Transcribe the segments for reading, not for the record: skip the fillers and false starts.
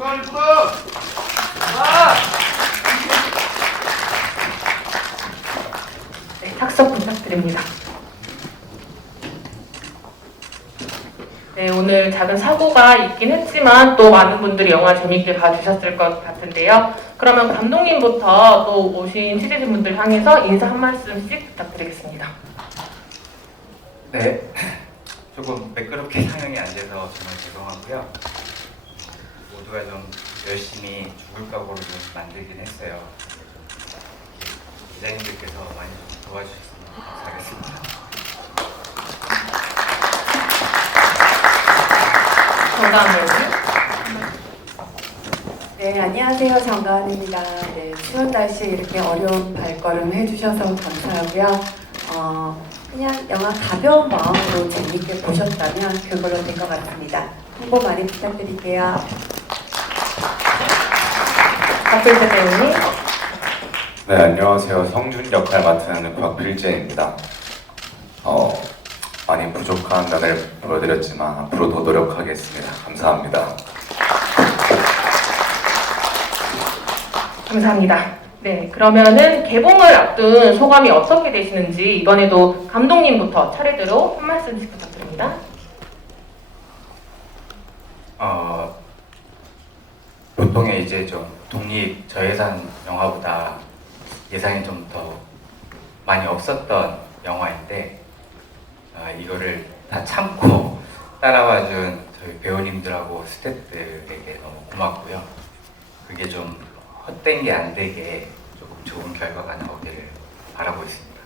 정말 이쁘다. 네, 착석 부탁드립니다. 네, 오늘 작은 사고가 있긴 했지만 또 많은 분들이 영화 재밌게 봐주셨을 것 같은데요. 그러면 감독님부터 또 오신 취재진분들 향해서 인사 한 말씀씩 부탁드리겠습니다. 네, 조금 매끄럽게 상영이 안 돼서 정말 죄송하고요. 모두가 좀 열심히 죽을 각오로 좀 만들긴 했어요. 기자님들께서 많이 좀 도와주셨으면 감사하겠습니다. 정다은 네, 안녕하세요. 정가은입니다. 네, 추운 날씨에 이렇게 어려운 발걸음 해주셔서 감사하고요. 그냥 영화 가벼운 마음으로 재밌게 보셨다면 그걸로 된 것 같습니다. 홍보 많이 부탁드릴게요. 박필재 배우님. 네, 안녕하세요. 성준 역할 맡은 곽필재입니다. 많이 부족한 면을 보여드렸지만 앞으로 더 노력하겠습니다. 감사합니다. 감사합니다. 네, 그러면은 개봉을 앞둔 소감이 어떻게 되시는지 이번에도 감독님부터 차례대로 한 말씀씩 부탁드립니다. 보통의 이제 좀 독립 저예산 영화보다 예산이 좀 더 많이 없었던 영화인데 이거를 다 참고 따라와준 저희 배우님들하고 스태프들에게 너무 고맙고요. 그게 좀 헛된 게 안 되게 조금 좋은 결과가 나오기를 바라고 있습니다.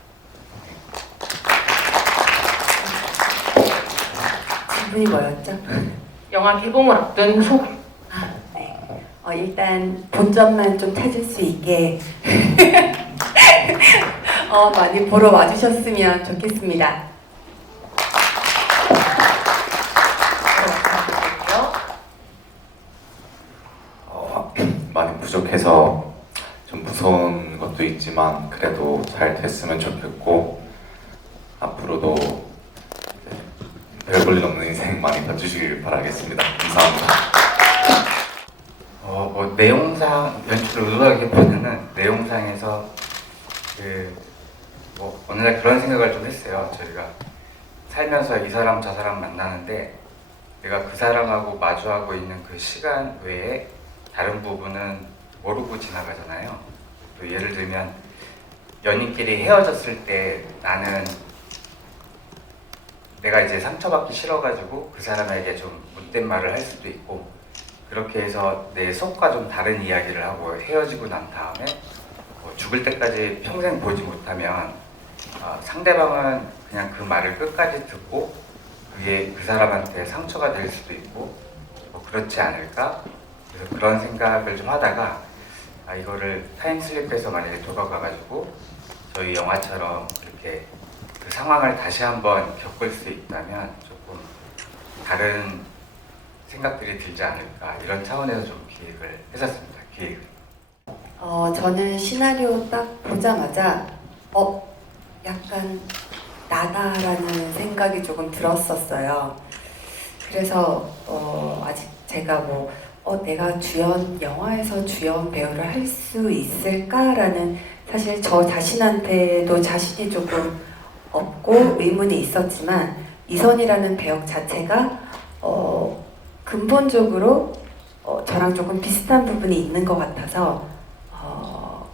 질문이 뭐였죠? 영화 개봉을 앞둔 소감. 네. 일단 본점만 좀 찾을 수 있게 많이 보러 와주셨으면 좋겠습니다. 많이 부족해서 좀 무서운 것도 있지만 그래도 잘 됐으면 좋겠고 앞으로도 별 볼일 없는 인생 많이 봐주시길 바라겠습니다. 감사합니다. 내용상 연출을 의도하게 보면은 내용상에서 어느 날 그런 생각을 좀 했어요. 저희가 살면서 이 사람 저 사람 만나는데 내가 그 사람하고 마주하고 있는 그 시간 외에 다른 부분은 모르고 지나가잖아요. 예를 들면 연인끼리 헤어졌을 때 나는 내가 이제 상처받기 싫어가지고 그 사람에게 좀 못된 말을 할 수도 있고 그렇게 해서 내 속과 좀 다른 이야기를 하고 헤어지고 난 다음에 죽을 때까지 평생 보지 못하면 상대방은 그냥 그 말을 끝까지 듣고 그게 그 사람한테 상처가 될 수도 있고 그렇지 않을까? 그래서 그런 생각을 좀 하다가 이거를 타임슬립해서 만약에 돌아가가지고 저희 영화처럼 이렇게 그 상황을 다시 한번 겪을 수 있다면 조금 다른 생각들이 들지 않을까 이런 차원에서 좀 기획을 했었습니다. 기획을. 저는 시나리오 딱 보자마자 약간 나다라는 생각이 조금 들었었어요. 그래서 아직 제가 내가 영화에서 주연 배우를 할 수 있을까라는 사실 저 자신한테도 자신이 조금 없고 의문이 있었지만 이선이라는 배역 자체가 근본적으로 저랑 조금 비슷한 부분이 있는 것 같아서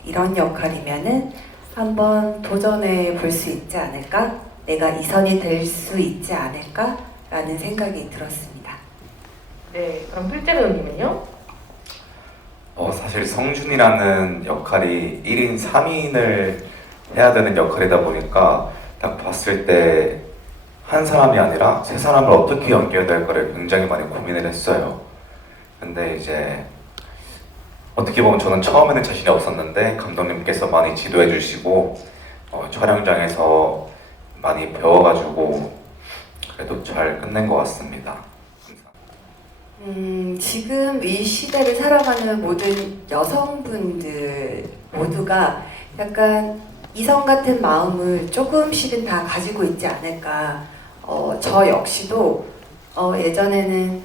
이런 역할이면은 한번 도전해 볼 수 있지 않을까? 내가 이선이 될 수 있지 않을까라는 생각이 들었습니다. 네, 그럼 필재 배우님은요? 사실 성준이라는 역할이 1인 3인을 해야 되는 역할이다 보니까 딱 봤을 때 한 사람이 아니라 세 사람을 어떻게 연기해야 될까를 굉장히 많이 고민을 했어요. 근데 이제 어떻게 보면 저는 처음에는 자신이 없었는데 감독님께서 많이 지도해 주시고 촬영장에서 많이 배워가지고 그래도 잘 끝낸 것 같습니다. 지금 이 시대를 살아가는 모든 여성분들 모두가 약간 이성 같은 마음을 조금씩은 다 가지고 있지 않을까. 저 역시도 예전에는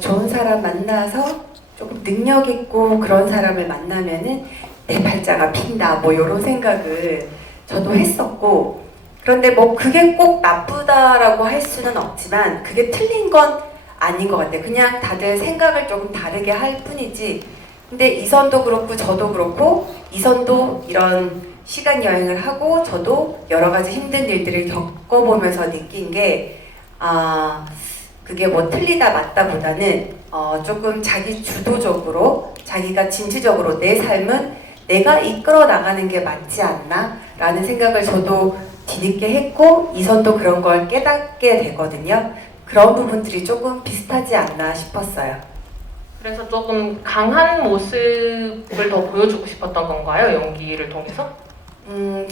좋은 사람 만나서 조금 능력 있고 그런 사람을 만나면은 내 팔자가 핀다 뭐 이런 생각을 저도 했었고, 그런데 뭐 그게 꼭 나쁘다라고 할 수는 없지만 그게 틀린 건 아닌 것 같아요. 그냥 다들 생각을 조금 다르게 할 뿐이지. 근데 이선도 그렇고 저도 그렇고, 이선도 이런 시간 여행을 하고 저도 여러 가지 힘든 일들을 겪어보면서 느낀 게, 그게 뭐 틀리다 맞다 보다는 조금 자기 주도적으로, 자기가 진취적으로 내 삶은 내가 이끌어 나가는 게 맞지 않나 라는 생각을 저도 뒤늦게 했고, 이선도 그런 걸 깨닫게 되거든요. 그런 부분들이 조금 비슷하지 않나 싶었어요. 그래서 조금 강한 모습을 더 보여주고 싶었던 건가요? 연기를 통해서?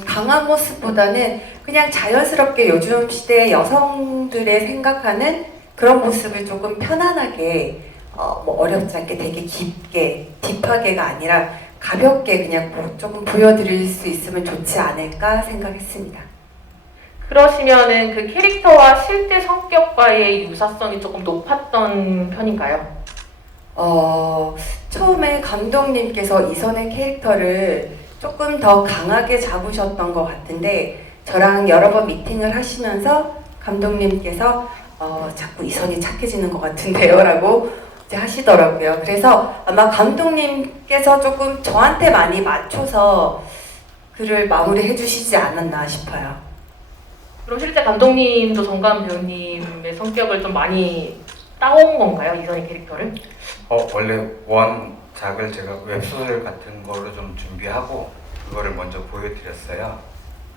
강한 모습보다는 그냥 자연스럽게 요즘 시대의 여성들의 생각하는 그런 모습을 조금 편안하게, 뭐 어렵지 않게 되게 깊게, 딥하게가 아니라 가볍게 그냥 뭐 조금 보여드릴 수 있으면 좋지 않을까 생각했습니다. 그러시면은 그 캐릭터와 실제 성격과의 유사성이 조금 높았던 편인가요? 처음에 감독님께서 이선의 캐릭터를 조금 더 강하게 잡으셨던 것 같은데, 저랑 여러 번 미팅을 하시면서 감독님께서 자꾸 이선이 착해지는 것 같은데요 라고 이제 하시더라고요. 그래서 아마 감독님께서 조금 저한테 많이 맞춰서 글을 마무리해 주시지 않았나 싶어요. 그럼 실제 감독님도 정가은 배우님의 성격을 좀 많이 따온 건가요? 이선희 캐릭터를? 원래 원작을 제가 웹소설 같은 거로 좀 준비하고 그거를 먼저 보여드렸어요.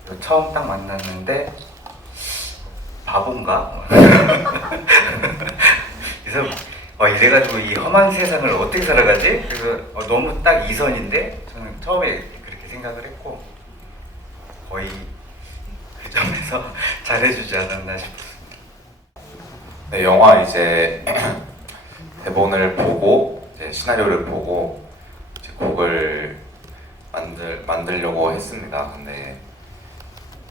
그래서 처음 딱 만났는데 바본가? 그래서 이래가지고 이 험한 세상을 어떻게 살아가지? 그래서 너무 딱 이선인데 저는 처음에 그렇게 생각을 했고 거의 그 점에서 잘해주지 않았나 싶습니다. 네, 영화 이제 대본을 보고 이제 시나리오를 보고 이제 곡을 만들려고 했습니다. 근데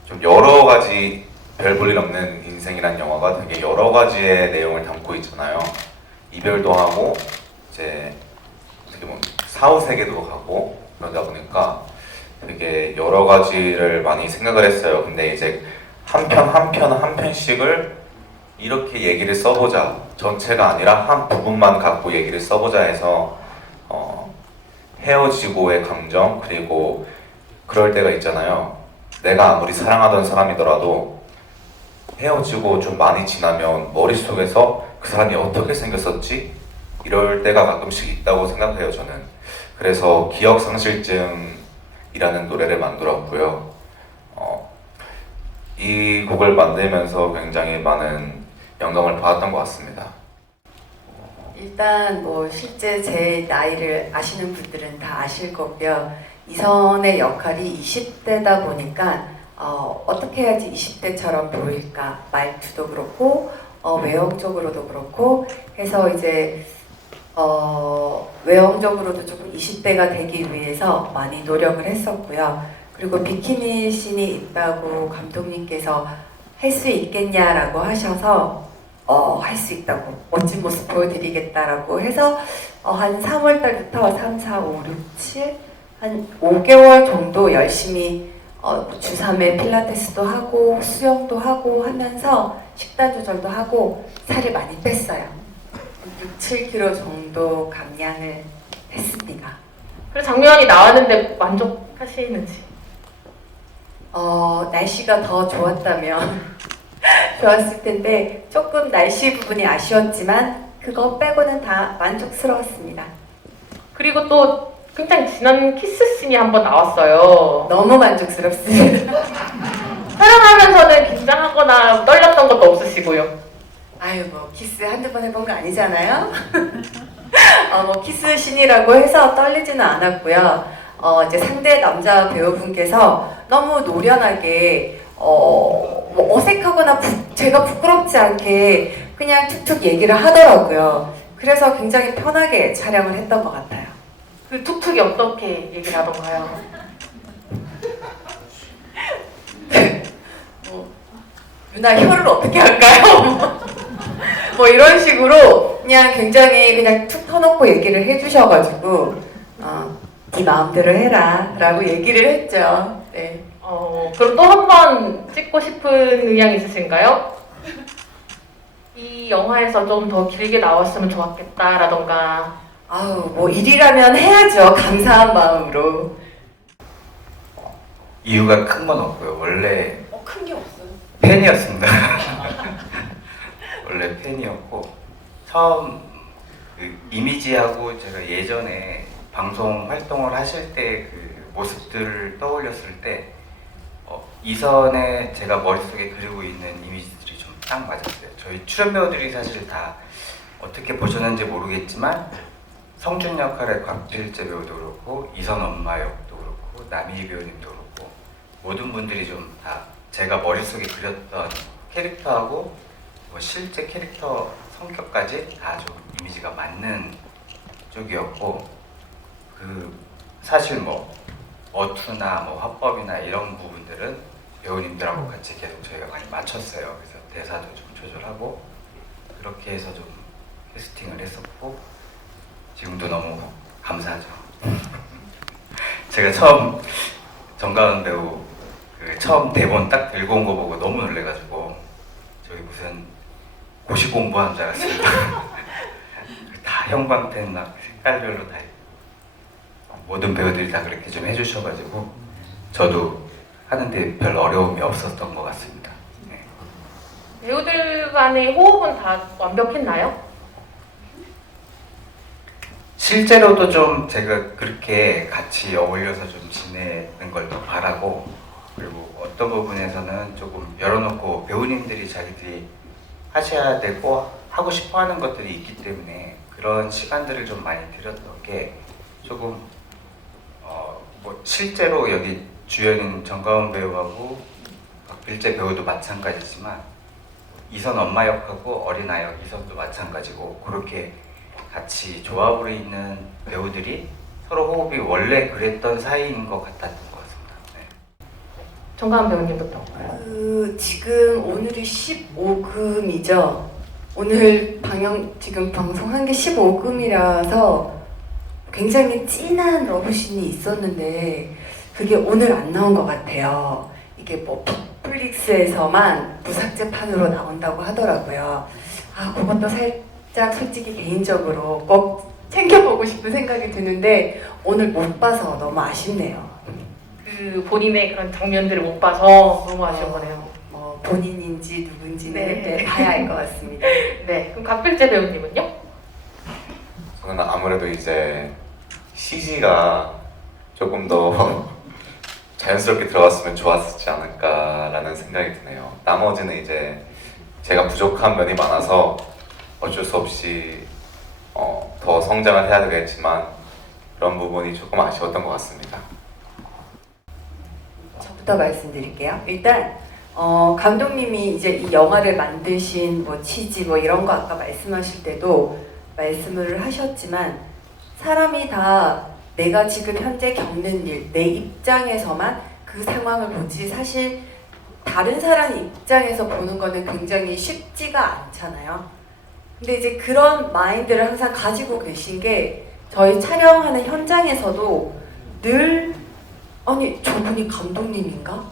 좀 여러 가지 별 볼 일 없는 인생이란 영화가 되게 여러 가지의 내용을 담고 있잖아요. 이별도 하고 이제 어떻게 보면 사후 세계도 가고 그러다 보니까 되게 여러 가지를 많이 생각을 했어요. 근데 이제 한 편씩을 이렇게 얘기를 써보자, 전체가 아니라 한 부분만 갖고 얘기를 써보자 해서 헤어지고의 감정, 그리고 그럴 때가 있잖아요. 내가 아무리 사랑하던 사람이더라도 헤어지고 좀 많이 지나면 머릿속에서 그 사람이 어떻게 생겼었지? 이럴 때가 가끔씩 있다고 생각해요, 저는. 그래서 기억상실증이라는 노래를 만들었고요. 이 곡을 만들면서 굉장히 많은 영감을 받았던 것 같습니다. 일단 뭐 실제 제 나이를 아시는 분들은 다 아실 거고요. 이선의 역할이 20대다 보니까 어떻게 해야지 20대처럼 보일까, 말투도 그렇고 외형적으로도 그렇고 해서 이제 외형적으로도 조금 20대가 되기 위해서 많이 노력을 했었고요. 그리고 비키니 씬이 있다고 감독님께서 할 수 있겠냐라고 하셔서 할 수 있다고, 멋진 모습 보여드리겠다라고 해서 한 3월달부터 3, 4, 5, 6, 7 한 5개월 정도 열심히 주3회 필라테스도 하고 수영도 하고 하면서 식단 조절도 하고 살을 많이 뺐어요. 6, 7kg 정도 감량을 했습니다. 그래서 장면이 나왔는데 만족하시는지? 날씨가 더 좋았다면 좋았을 텐데 조금 날씨 부분이 아쉬웠지만 그거 빼고는 다 만족스러웠습니다. 그리고 또 굉장히 진한 키스 씬이 한번 나왔어요. 너무 만족스럽습니다. 촬영하면서는 긴장하거나 떨렸던 것도 없으시고요. 아유 뭐 키스 한두 번 해본 거 아니잖아요. 뭐 키스 씬이라고 해서 떨리지는 않았고요. 이제 상대 남자 배우분께서 너무 노련하게 뭐 어색하거나 제가 부끄럽지 않게 그냥 툭툭 얘기를 하더라고요. 그래서 굉장히 편하게 촬영을 했던 것 같아요. 그 툭툭이 어떻게 얘기를 하던가요? 누나 혀를 어떻게 할까요? 뭐 이런 식으로 그냥 굉장히 그냥 툭 터놓고 얘기를 해주셔가지고 네 마음대로 해라 라고 얘기를 했죠. 네. 그럼 또 한 번 찍고 싶은 의향 있으신가요? 이 영화에서 좀 더 길게 나왔으면 좋았겠다라던가. 아우 뭐 일이라면 해야죠. 감사한 마음으로. 이유가 큰 건 없고요. 원래 큰 게 없어요. 팬이었습니다. 원래 팬이었고 처음 그 이미지하고 제가 예전에 방송 활동을 하실 때 그 모습들을 떠올렸을 때 이선에 제가 머릿속에 그리고 있는 이미지들이 좀 딱 맞았어요. 저희 출연 배우들이 사실 다 어떻게 보셨는지 모르겠지만 성준 역할의 곽필재 배우도 그렇고 이선 엄마 역도 그렇고 남희 배우님도 그렇고 모든 분들이 좀 다 제가 머릿속에 그렸던 캐릭터하고 뭐 실제 캐릭터 성격까지 다 좀 이미지가 맞는 쪽이었고 그 사실 뭐 어투나 뭐 화법이나 이런 부분들은 배우님들하고 같이 계속 저희가 많이 맞췄어요. 그래서 대사도 좀 조절하고 그렇게 해서 좀 캐스팅을 했었고 지금도 너무 감사하죠. 제가 처음 정가은 배우 그 처음 대본 딱 들고 온 거 보고 너무 놀래가지고 저기 무슨 고시 공부한 줄 알았습니다. 다 형광펜 막 색깔별로 다 모든 배우들이 다 그렇게 좀 해주셔가지고 저도 하는데 별 어려움이 없었던 것 같습니다. 네. 배우들 간의 호흡은 다 완벽했나요? 실제로도 좀 제가 그렇게 같이 어울려서 좀 지내는 걸 더 바라고 그리고 어떤 부분에서는 조금 열어놓고 배우님들이 자기들이 하셔야 되고 하고 싶어 하는 것들이 있기 때문에 그런 시간들을 좀 많이 들였던 게 조금 뭐 실제로 여기 주연인 정가은 배우하고 박필재 배우도 마찬가지지만 이선 엄마 역하고 어린아이 역 이선도 마찬가지고 그렇게 같이 조합으로 있는 배우들이 서로 호흡이 원래 그랬던 사이인 것 같았던 것 같습니다. 네. 정가은 배우님부터. 지금 오늘이 15금이죠. 오늘 지금 방송한 게 15금이라서 굉장히 진한 러브씬이 있었는데 그게 오늘 안 나온 것 같아요. 이게 뭐 넷플릭스에서만 무삭제판으로 나온다고 하더라고요. 그것도 살짝 솔직히 개인적으로 꼭 챙겨보고 싶은 생각이 드는데 오늘 못 봐서 너무 아쉽네요. 그 본인의 그런 장면들을 못 봐서 너무 아쉬운 거네요. 뭐 본인인지 누군지는 네. 봐야 알 것 같습니다. 네, 그럼 곽필재 배우님은요? 저는 아무래도 이제 CG가 조금 더 자연스럽게 들어갔으면 좋았지 않을까라는 생각이 드네요. 나머지는 이제 제가 부족한 면이 많아서 어쩔 수 없이 더 성장을 해야 되겠지만 그런 부분이 조금 아쉬웠던 것 같습니다. 저부터 말씀드릴게요. 일단 감독님이 이제 이 영화를 만드신 뭐 취지 뭐 이런 거 아까 말씀하실 때도 말씀을 하셨지만 사람이 다 내가 지금 현재 겪는 일, 내 입장에서만 그 상황을 보지 사실 다른 사람 입장에서 보는 거는 굉장히 쉽지가 않잖아요. 근데 이제 그런 마인드를 항상 가지고 계신 게 저희 촬영하는 현장에서도 늘 아니 저분이 감독님인가?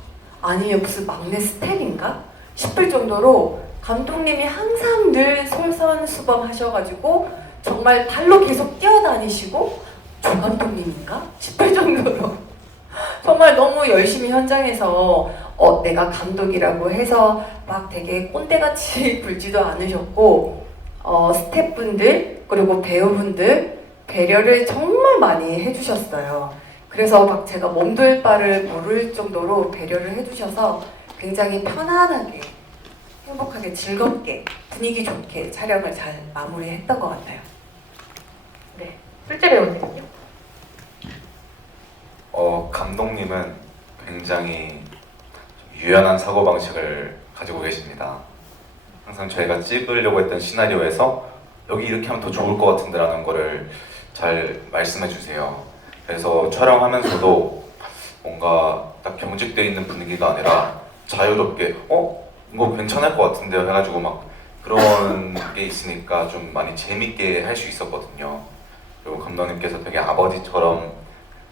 아니면 무슨 막내 스텝인가? 싶을 정도로 감독님이 항상 늘 솔선수범하셔가지고 정말 발로 계속 뛰어다니시고 저 감독님인가? 싶을 정도로 정말 너무 열심히 현장에서 내가 감독이라고 해서 막 되게 꼰대같이 굴지도 않으셨고 스태프분들 그리고 배우분들 배려를 정말 많이 해주셨어요. 그래서 막 제가 몸둘 바를 모를 정도로 배려를 해주셔서 굉장히 편안하게 행복하게 즐겁게 분위기 좋게 촬영을 잘 마무리했던 것 같아요. 네, 필재 배우님은요? 감독님은 굉장히 유연한 사고방식을 가지고 계십니다. 항상 저희가 찍으려고 했던 시나리오에서 여기 이렇게 하면 더 좋을 것 같은데 라는 거를 잘 말씀해 주세요. 그래서 촬영하면서도 뭔가 딱 경직되어 있는 분위기가 아니라 자유롭게 이거 괜찮을 것 같은데요 해가지고 막 그런 게 있으니까 좀 많이 재밌게 할 수 있었거든요. 그리고 감독님께서 되게 아버지처럼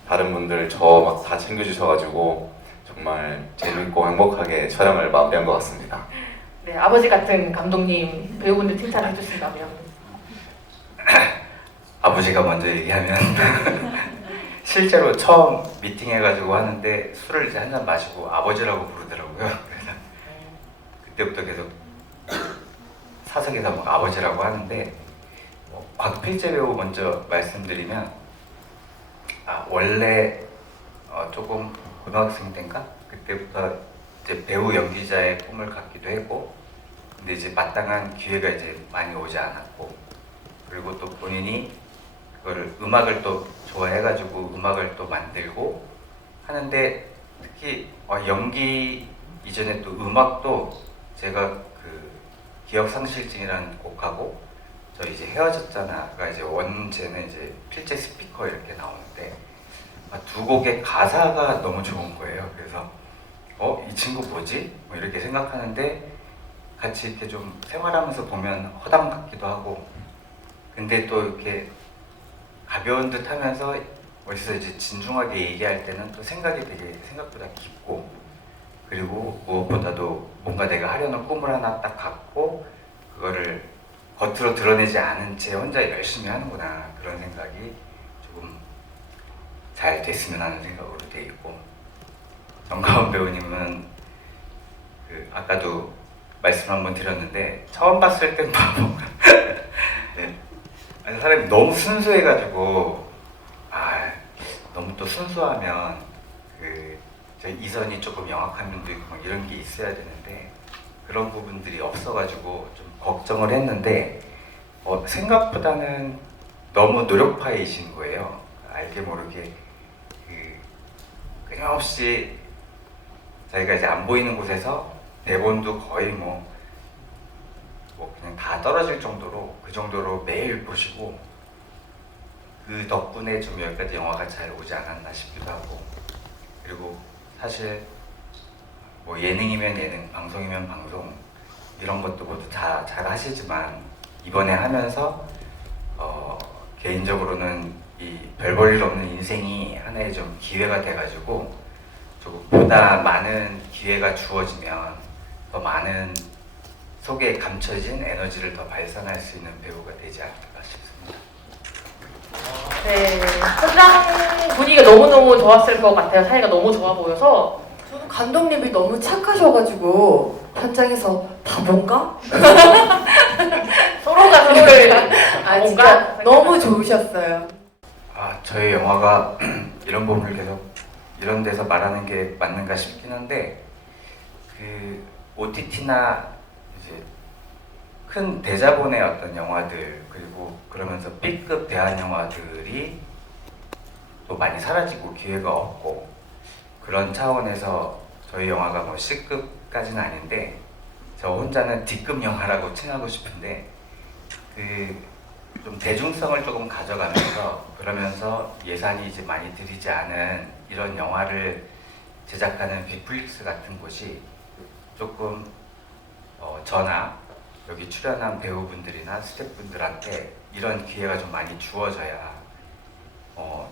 다른 분들 저 막 다 챙겨주셔가지고 정말 재밌고 행복하게 촬영을 마무리한 것 같습니다. 네, 아버지 같은 감독님 배우분들 칭찬해 주신다면. 아버지가 먼저 얘기하면 실제로 처음 미팅해가지고 하는데 술을 이제 한 잔 마시고 아버지라고 부르더라고요. 그래서 그때부터 계속 사석에서 막 아버지라고 하는데 곽필재 배우 먼저 말씀드리면 원래 조금 고등학생 때인가 그때부터 이제 배우 연기자의 꿈을 갖기도 했고 근데 이제 마땅한 기회가 이제 많이 오지 않았고 그리고 또 본인이 그거를 음악을 또 좋아해가지고 음악을 또 만들고 하는데 특히 연기 이전에 또 음악도 제가 그 기억상실증이라는 곡하고 저 이제 헤어졌잖아가 이제 원제는 이제 필재 스피커 이렇게 나오는데 두 곡의 가사가 너무 좋은 거예요. 그래서 이 친구 뭐지? 뭐 이렇게 생각하는데 같이 이렇게 좀 생활하면서 보면 허당 같기도 하고 근데 또 이렇게 가벼운 듯 하면서 어디서 이제 진중하게 얘기할 때는 또 생각이 되게 생각보다 깊고 그리고 무엇보다도 뭔가 내가 하려는 꿈을 하나 딱 갖고 그거를 겉으로 드러내지 않은 채 혼자 열심히 하는구나 그런 생각이 조금 잘 됐으면 하는 생각으로 돼 있고 정가은 배우님은 그 아까도 말씀 한번 드렸는데 처음 봤을 땐 바보 네. 아니, 사람이 너무 순수해가지고 너무 또 순수하면 저 이선이 조금 영악한 면도 있고 막 이런 게 있어야 되는데 그런 부분들이 없어가지고 좀 걱정을 했는데 생각보다는 너무 노력파이신 거예요. 알게 모르게 끊임없이 자기가 이제 안 보이는 곳에서 대본도 거의 뭐 그냥 다 떨어질 정도로 그 정도로 매일 보시고 그 덕분에 좀 여기까지 영화가 잘 오지 않았나 싶기도 하고 그리고 사실 뭐 예능이면 예능, 방송이면 방송 이런 것도 모두 다 잘 하시지만 이번에 하면서 개인적으로는 이 별 볼 일 없는 인생이 하나의 좀 기회가 돼가지고 조금 보다 많은 기회가 주어지면 더 많은 속에 감춰진 에너지를 더 발산할 수 있는 배우가 되지 않을까 싶습니다. 네, 현장 분위기가 너무너무 좋았을 것 같아요. 사이가 너무 좋아 보여서. 저는 감독님이 너무 착하셔가지고 현장에서 바본가? 서로가 서로를 진짜 뭔가 너무 좋으셨어요. 저희 영화가 이런 부분을 계속 이런 데서 말하는 게 맞는가 싶긴 한데 그 OTT나 이제 큰 대자본의 어떤 영화들 그리고 그러면서 B급 대한 영화들이 또 많이 사라지고 기회가 없고 그런 차원에서 저희 영화가 뭐 C급까지는 아닌데 저 혼자는 D급 영화라고 칭하고 싶은데 좀 대중성을 조금 가져가면서 그러면서 예산이 이제 많이 들이지 않은 이런 영화를 제작하는 빅플릭스 같은 곳이 조금 저나 여기 출연한 배우분들이나 스태프분들한테 이런 기회가 좀 많이 주어져야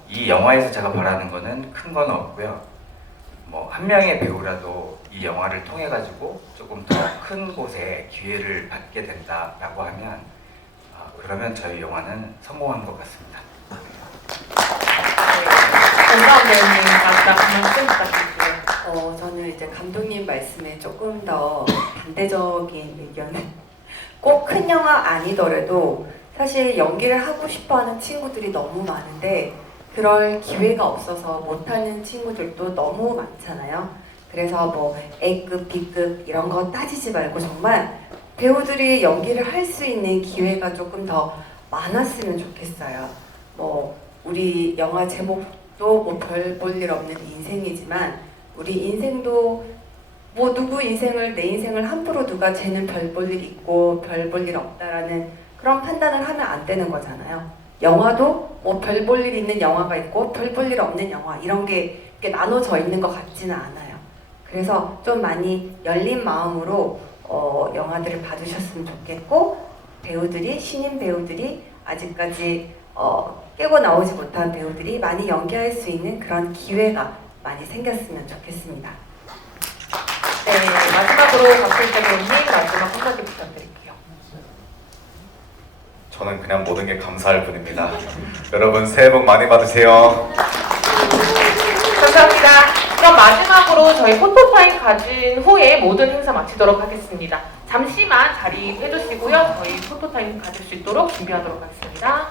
이 영화에서 제가 바라는 거는 큰 건 없고요. 뭐 한 명의 배우라도 이 영화를 통해 가지고 조금 더 큰 곳에 기회를 받게 된다라고 하면 그러면 저희 영화는 성공한 것 같습니다. 정다운 배우님 마지막 말씀 부탁드릴게요. 저는 이제 감독님 말씀에 조금 더 반대적인 의견은 꼭 큰 영화 아니더라도 사실 연기를 하고 싶어하는 친구들이 너무 많은데 그럴 기회가 없어서 못하는 친구들도 너무 많잖아요. 그래서 뭐 A급, B급 이런 거 따지지 말고 정말 배우들이 연기를 할 수 있는 기회가 조금 더 많았으면 좋겠어요. 뭐 우리 영화 제목도 뭐 별 볼 일 없는 인생이지만 우리 인생도 뭐 누구 인생을 내 인생을 함부로 누가 쟤는 별 볼 일 있고 별 볼 일 없다라는 그런 판단을 하면 안 되는 거잖아요. 영화도 뭐 별 볼 일 있는 영화가 있고 별 볼 일 없는 영화 이런 게 이렇게 나눠져 있는 것 같지는 않아요. 그래서 좀 많이 열린 마음으로 영화들을 봐주셨으면 좋겠고, 배우들이, 신인 배우들이 아직까지 깨고 나오지 못한 배우들이 많이 연기할 수 있는 그런 기회가 많이 생겼으면 좋겠습니다. 네, 마지막으로 박필재 배우님 마지막 한마디 부탁드릴게요. 저는 그냥 모든 게 감사할 뿐입니다. 여러분 새해 복 많이 받으세요. 감사합니다. 그럼 마지막으로 저희 포토타임 가진 후에 모든 행사 마치도록 하겠습니다. 잠시만 자리해 주시고요. 저희 포토타임 가질 수 있도록 준비하도록 하겠습니다.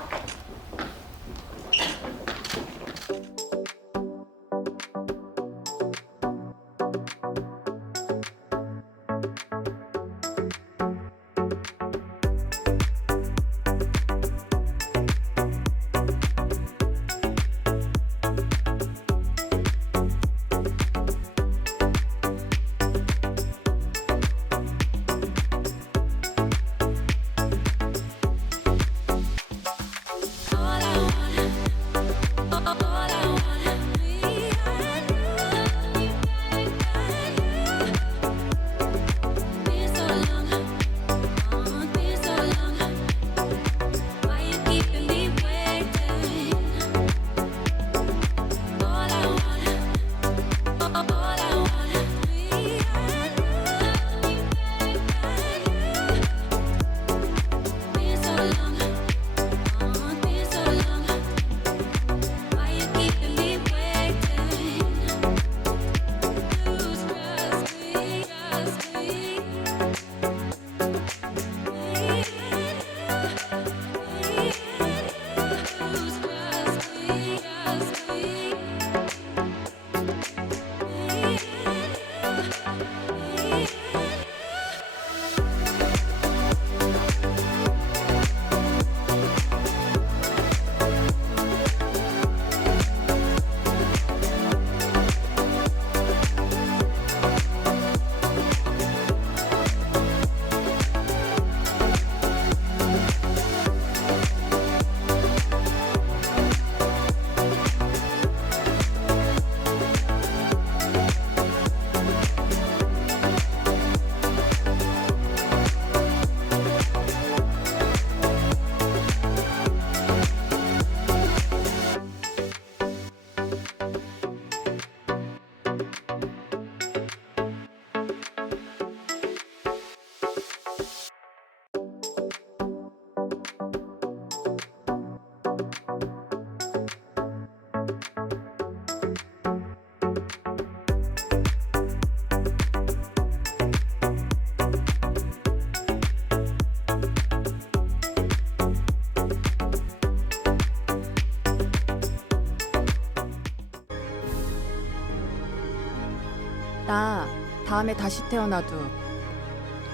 나 다음에 다시 태어나도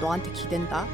너한테 기댄다.